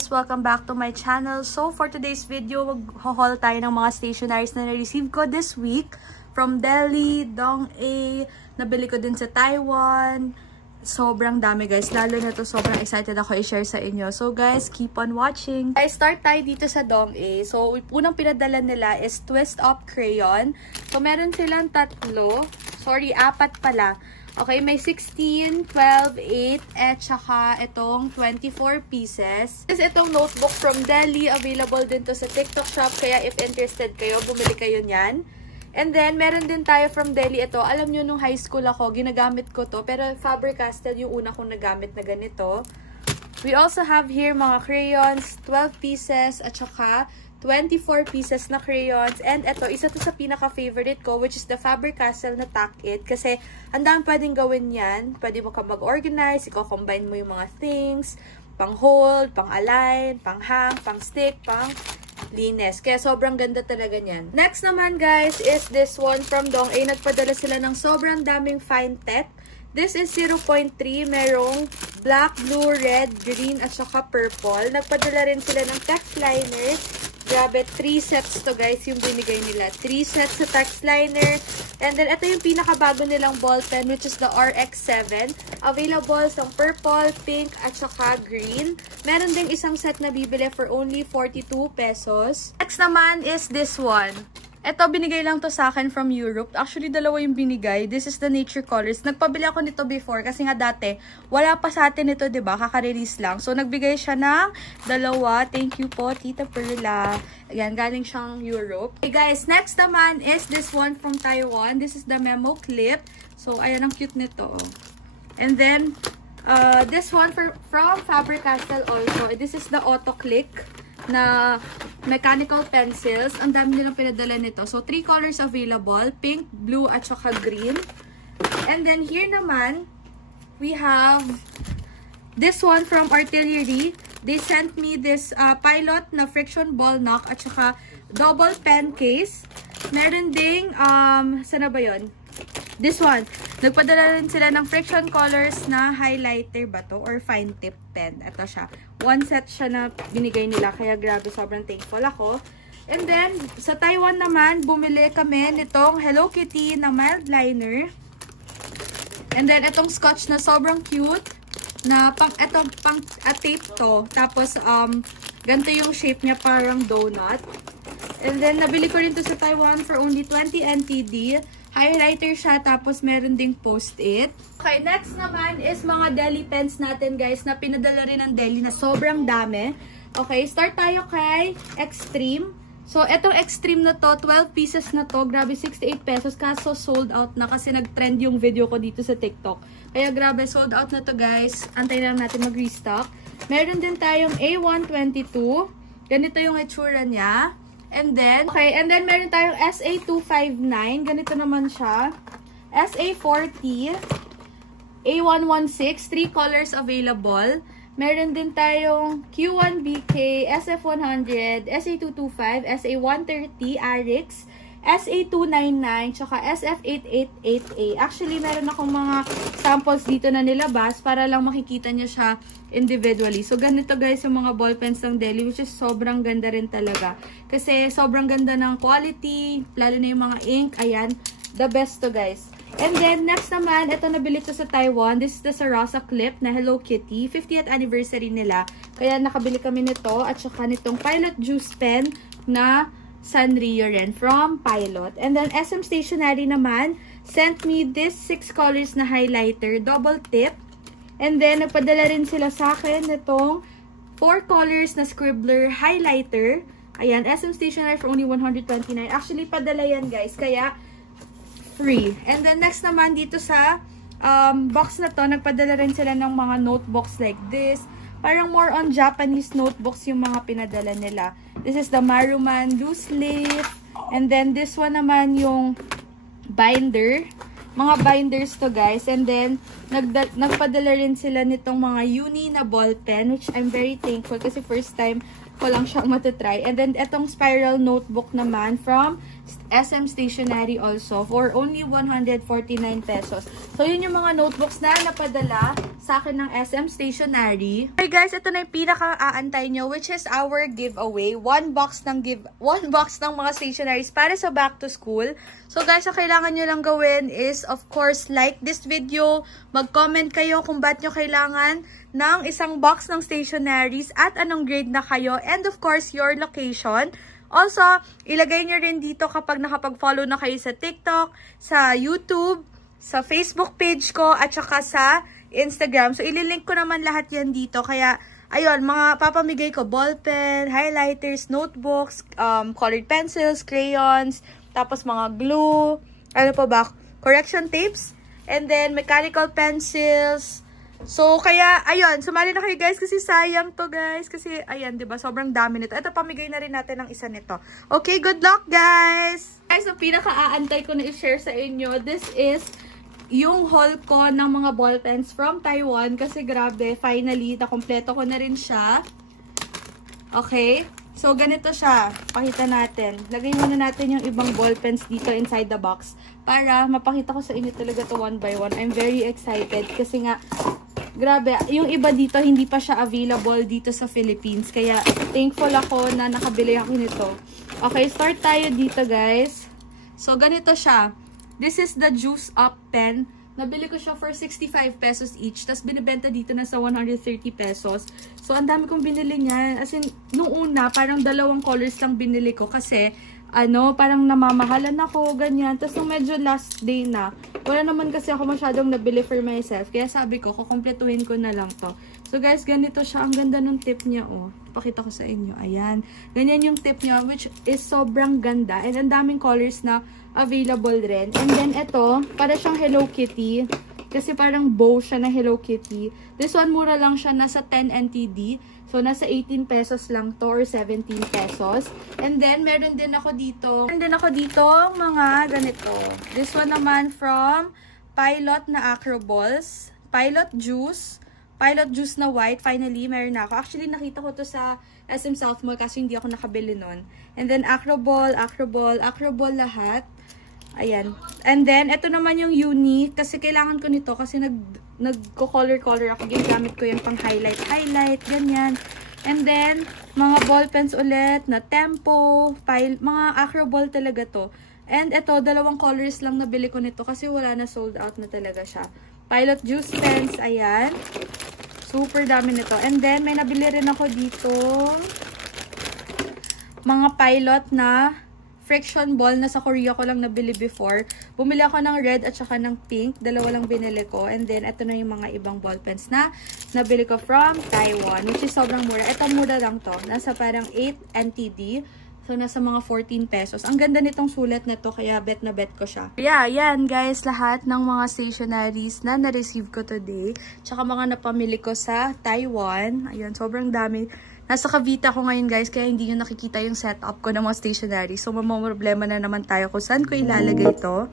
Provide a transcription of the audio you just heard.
guys! Welcome back to my channel. So for today's video, mag-haul tayo ng mga stationaries na na-receive ko this week from Delhi, Dong-A, nabili ko din sa Taiwan. Sobrang dami guys, lalo na to sobrang excited ako i-share sa inyo. So guys, keep on watching. Guys, start tayo dito sa Dong-A. So unang pinadala nila is Twist Up Crayon. So meron silang apat pala. Okay, may 16, 12, 8, at saka itong 24 pieces. Itong notebook from Delhi, available din to sa TikTok shop. Kaya if interested kayo, bumili kayo niyan. And then, meron din tayo from Delhi ito. Alam nyo, nung high school ako, ginagamit ko to. Pero Faber-Castell yung una kong nagamit na ganito. We also have here mga crayons, 12 pieces, at saka 24 pieces na crayons. And ito, isa to sa pinaka-favorite ko, which is the Faber-Castell na Tack It. Kasi, ang dami pwedeng gawin yan. Pwede mo ka mag-organize, i-combine mo yung mga things, pang-hold, pang-align, pang-hang, pang-stick, pang-linis. Kaya sobrang ganda talaga niyan. Next naman, guys, is this one from Dong-A. Nagpadala sila ng sobrang daming fine tech. This is 0.3. Merong black, blue, red, green, at saka purple. Nagpadala rin sila ng text liners. Grabe, 3 sets to guys yung binigay nila. 3 sets sa text liner. And then, ito yung pinakabago nilang ball pen, which is the RX7. Available sa purple, pink, at saka green. Meron ding isang set na bibili for only 42 pesos. Next naman is this one. Ito, binigay lang to sa akin from Europe. Actually, dalawa yung binigay. This is the Nature Colors. Nagpabili ako nito before kasi nga dati, wala pa sa atin ito, diba? Kaka-release lang. So, nagbigay siya ng dalawa. Thank you po, Tita Perla. Ayan, galing siyang Europe. Okay, guys, next naman is this one from Taiwan. This is the Memo Clip. So, ayan, ang cute nito. And then, this one from Faber-Castell also. This is the Auto Click na mechanical pencils. Ang dami nilang pinadala nito. So, 3 colors available. Pink, blue, at saka green. And then, here naman, we have this one from Artillery. They sent me this Pilot na friction ball knock at saka double pen case. Meron ding, sana ba yun? This one. Nagpadala rin sila ng friction colors na highlighter ba to? Or fine tip pen. Ito siya. One set siya na binigay nila. Kaya grabe, sobrang thankful ako. And then, sa Taiwan naman, bumili kami nitong Hello Kitty na mild liner. And then, itong scotch na sobrang cute. Na tape to. Tapos, ganito yung shape niya, parang donut. And then, nabili ko rin to sa Taiwan for only 20 NTD. Highlighter siya, tapos meron ding post-it. Okay, next naman is mga Delhi pens natin, guys, na pinadala rin ng Delhi na sobrang dami. Okay, start tayo kay Extreme. So, etong Extreme na to, 12 pieces na to, grabe, 68 pesos, kaso sold out na kasi nag-trend yung video ko dito sa TikTok. Kaya grabe, sold out na to, guys. Antayin lang natin mag-restock. Meron din tayong A122. Ganito yung itsura niya. And then, okay, and then meron tayong SA259. Ganito naman siya. SA40. A116. 3 colors available. Meron din tayong Q1BK, SF100, SA225, SA130, Arix, SA299, tsaka SF888A. Actually, meron akong mga samples dito na nilabas para lang makikita niyo siya individually. So, ganito guys yung mga ballpens ng Delhi, which is sobrang ganda rin talaga. Kasi sobrang ganda ng quality, lalo na yung mga ink. Ayan, the best to guys. And then, next naman, ito nabili ko sa Taiwan. This is the Sarasa Clip na Hello Kitty. 50th anniversary nila. Kaya nakabili kami nito. At saka nitong Pilot Juice Pen na Sanrio rin from Pilot. And then, SM Stationery naman sent me this 6 colors na highlighter. Double tip. And then, nagpadala rin sila sa akin nitong 4 colors na Scribbler highlighter. Ayan, SM Stationery for only 129. Actually, padala yan guys. Kaya, free. And then, next naman dito sa box na to, nagpadala rin sila ng mga notebooks like this. Parang more on Japanese notebooks yung mga pinadala nila. This is the Maruman loose leaf. And then, this one naman yung binder. Mga binders to guys. And then, nagpadala rin sila nitong mga uni na ball pen, which I'm very thankful kasi first time ko lang siyang matatry. And then, etong spiral notebook naman from SM Stationery also for only 149 pesos. So, yun yung mga notebooks na napadala sa sa akin ng SM Stationery. Okay guys, ito na yung pinaka-aantay nyo, which is our giveaway. One box ng mga stationeries para sa back to school. So guys, ang kailangan nyo lang gawin is, of course, like this video, mag-comment kayo kung ba't nyo kailangan ng isang box ng stationeries at anong grade na kayo, and of course, your location. Also, ilagay nyo rin dito kapag nakapag-follow na kayo sa TikTok, sa YouTube, sa Facebook page ko, at saka sa Instagram. So, ililink ko naman lahat yan dito. Kaya, ayun, mga papamigay ko, ballpen, highlighters, notebooks, colored pencils, crayons, tapos mga glue, ano pa ba, correction tapes, and then mechanical pencils. So, kaya, ayun, sumali na kayo guys kasi sayang to guys. Kasi, ayan, diba, sobrang dami nito. Ito, pamigay na rin natin ng isa nito. Okay, good luck guys! Guys, so pinaka-aantay ko na i-share sa inyo, this is yung haul ko ng mga ballpens from Taiwan. Kasi grabe, finally, nakompleto ko na rin siya. Okay, so ganito siya. Pakita natin. Lagay muna natin yung ibang ballpens dito inside the box para mapakita ko sa inyo talaga to one by one. I'm very excited kasi nga, grabe, yung iba dito hindi pa siya available dito sa Philippines. Kaya thankful ako na nakabili ako nito. Okay, start tayo dito guys. So ganito siya. This is the Juice Up pen. Nabili ko siya for 65 pesos each. Tapos binibenta dito na sa 130 pesos. So ang dami kong binili niyan. As in, nung una, parang dalawang colors lang binili ko. Kasi, parang namamahalan ako, ganyan. Tapos nung medyo last day na, wala naman kasi ako masyadong nabili for myself. Kaya sabi ko, kukumpletuhin ko na lang to. So guys, ganito siya. Ang ganda nung tip niya, oh. Pakita ko sa inyo. Ayan. Ganyan yung tip niya, which is sobrang ganda. And ang daming colors na available rin. And then ito, para siyang Hello Kitty. Kasi parang bow siya na Hello Kitty. This one, mura lang siya. Nasa 10 NTD. So, nasa 18 pesos lang to or 17 pesos. And then, meron din ako dito. Mga ganito. This one naman from Pilot na Acro Balls. Pilot Juice na white. Finally, meron na ako. Actually, nakita ko to sa SM South Mall kasi hindi ako nakabili nun. And then, Acro Ball lahat. Ayan. And then, ito naman yung unique. Kasi kailangan ko nito kasi nagko-color ako. Ginamit ko yung pang highlight, ganyan. And then, mga ball pens ulit na Tempo, mga Acro Ball talaga to. And ito, dalawang colors lang nabili ko nito kasi wala na, sold out na talaga siya. Pilot Juice pens, ayan. Super dami nito. And then, may nabili rin ako dito mga Pilot na friction ball na sa Korea ko lang nabili before. Bumili ako ng red at saka ng pink. Dalawa lang binili ko. And then, ito na yung mga ibang ball pens na nabili ko from Taiwan. Which is sobrang mura. Ito mura lang to. Nasa parang 8 NTD. So, nasa mga 14 pesos. Ang ganda nitong sulat na to. Kaya bet na bet ko siya. Yeah, yan guys. Lahat ng mga stationeries na na-receive ko today. Tsaka mga napamili ko sa Taiwan. Ayan, sobrang dami. Nasa Cavite ako ngayon guys, kaya hindi nyo nakikita yung setup ko ng mga stationery. So, mamamroblema na naman tayo kung saan ko ilalagay ito.